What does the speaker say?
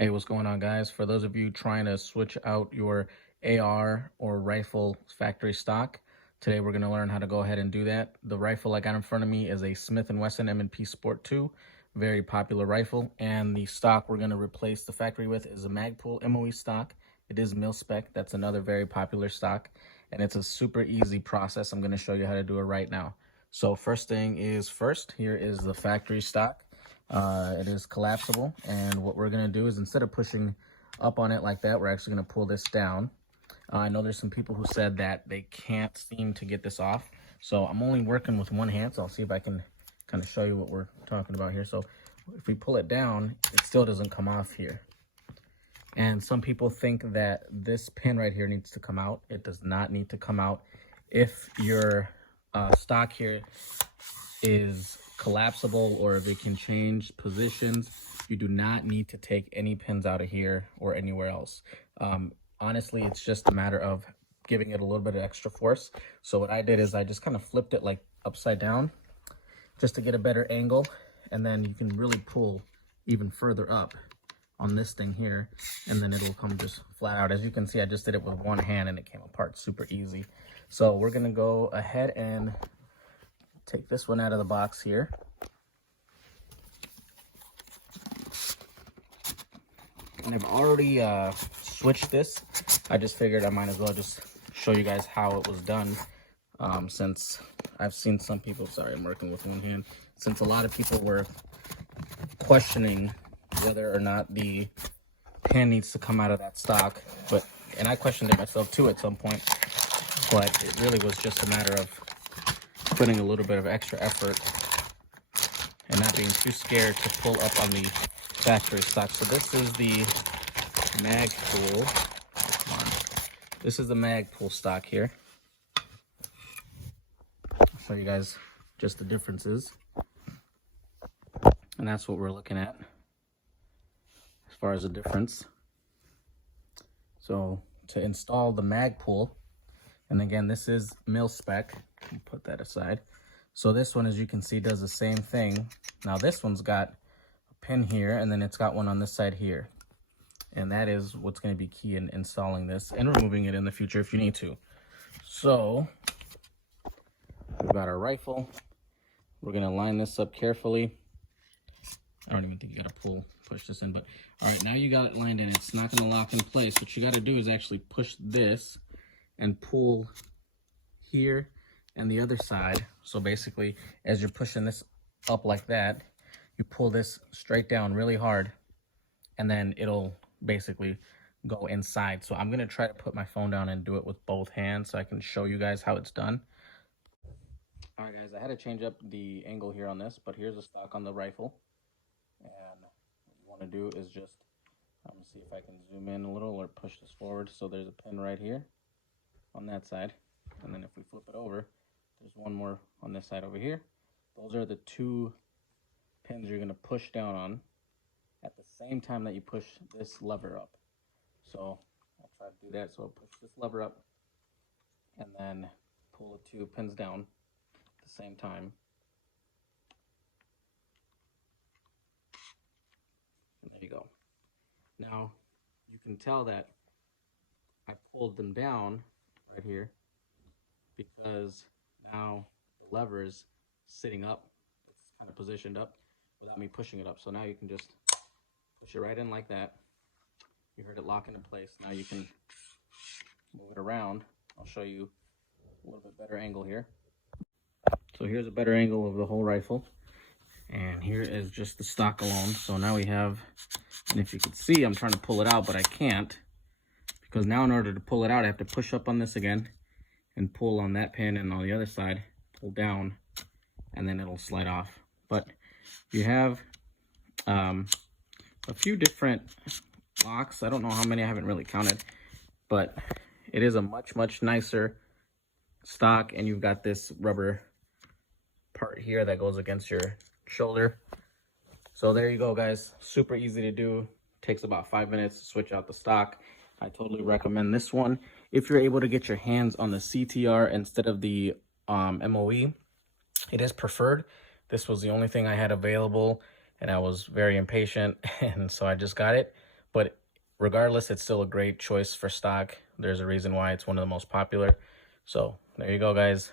Hey, what's going on, guys? For those of you trying to switch out your AR or rifle factory stock, today we're going to learn how to go ahead and do that. The rifle I got in front of me is a Smith & Wesson M&P Sport 2, very popular rifle, and the stock we're going to replace the factory with is a Magpul MOE stock. It is mil spec. That's another very popular stock, and it's a super easy process. I'm going to show you how to do it right now. So first thing is first, here is the factory stock. It is collapsible, and what we're going to do is, instead of pushing up on it like that, we're actually going to pull this down. I know there's some people who said that they can't seem to get this off, so I'm only working with one hand, so I'll see if I can kind of show you what we're talking about here. So if we pull it down, it still doesn't come off here. And some people think that this pin right here needs to come out. It does not need to come out. If your stock here is collapsible, or if it can change positions, you do not need to take any pins out of here or anywhere else. Honestly, it's just a matter of giving it a little bit of extra force. So what I did is I just kind of flipped it like upside down just to get a better angle, and then you can really pull even further up on this thing here, and then it'll come just flat out. As you can see, I just did it with one hand and it came apart super easy. So we're gonna go ahead and take this one out of the box here. And I've already switched this. I just figured I might as well just show you guys how it was done, since I've seen some people, sorry, I'm working with one hand, since a lot of people were questioning whether or not the pin needs to come out of that stock. And I questioned it myself too at some point, but it really was just a matter of putting a little bit of extra effort and not being too scared to pull up on the factory stock. So this is the Magpul. This is the Magpul stock here. I'll show you guys just the differences. And that's what we're looking at as far as the difference. So to install the Magpul, and again, this is mil spec. I'll put that aside. So this one, as you can see, does the same thing. Now this one's got a pin here, and then it's got one on this side here. And that is what's going to be key in installing this and removing it in the future if you need to. So we've got our rifle. We're going to line this up carefully. I don't even think you got to push this in, but all right, now you got it lined in. It's not going to lock in place. What you got to do is actually push this and pull here and the other side. So basically, as you're pushing this up like that, you pull this straight down really hard, and then it'll basically go inside. So I'm going to try to put my phone down and do it with both hands so I can show you guys how it's done. All right, guys, I had to change up the angle here on this, but here's the stock on the rifle. And what you want to do is just, I'm going to see if I can zoom in a little or push this forward. So there's a pin right here on that side. And then if we flip it over, there's one more on this side over here. Those are the two pins you're going to push down on at the same time that you push this lever up. So I'll try to do that. So I'll push this lever up and then pull the two pins down at the same time. And there you go. Now you can tell that I pulled them down right here because now the lever is sitting up. It's kind of positioned up without me pushing it up. So now you can just push it right in like that. You heard it lock into place. Now you can move it around. I'll show you a little bit better angle here. So here's a better angle of the whole rifle. And here is just the stock alone. So now we have, and if you can see, I'm trying to pull it out, but I can't, because now in order to pull it out, I have to push up on this again and pull on that pin, and on the other side, pull down, and then it'll slide off. But you have a few different locks. I don't know how many, I haven't really counted, but it is a much nicer stock, and you've got this rubber part here that goes against your shoulder. So there you go, guys. Super easy to do. Takes about 5 minutes to switch out the stock. I totally recommend this one. If you're able to get your hands on the CTR instead of the MOE, it is preferred. This was the only thing I had available, and I was very impatient, and so I just got it. But but regardless, it's still a great choice for stock. There's a reason why it's one of the most popular. So there you go, guys.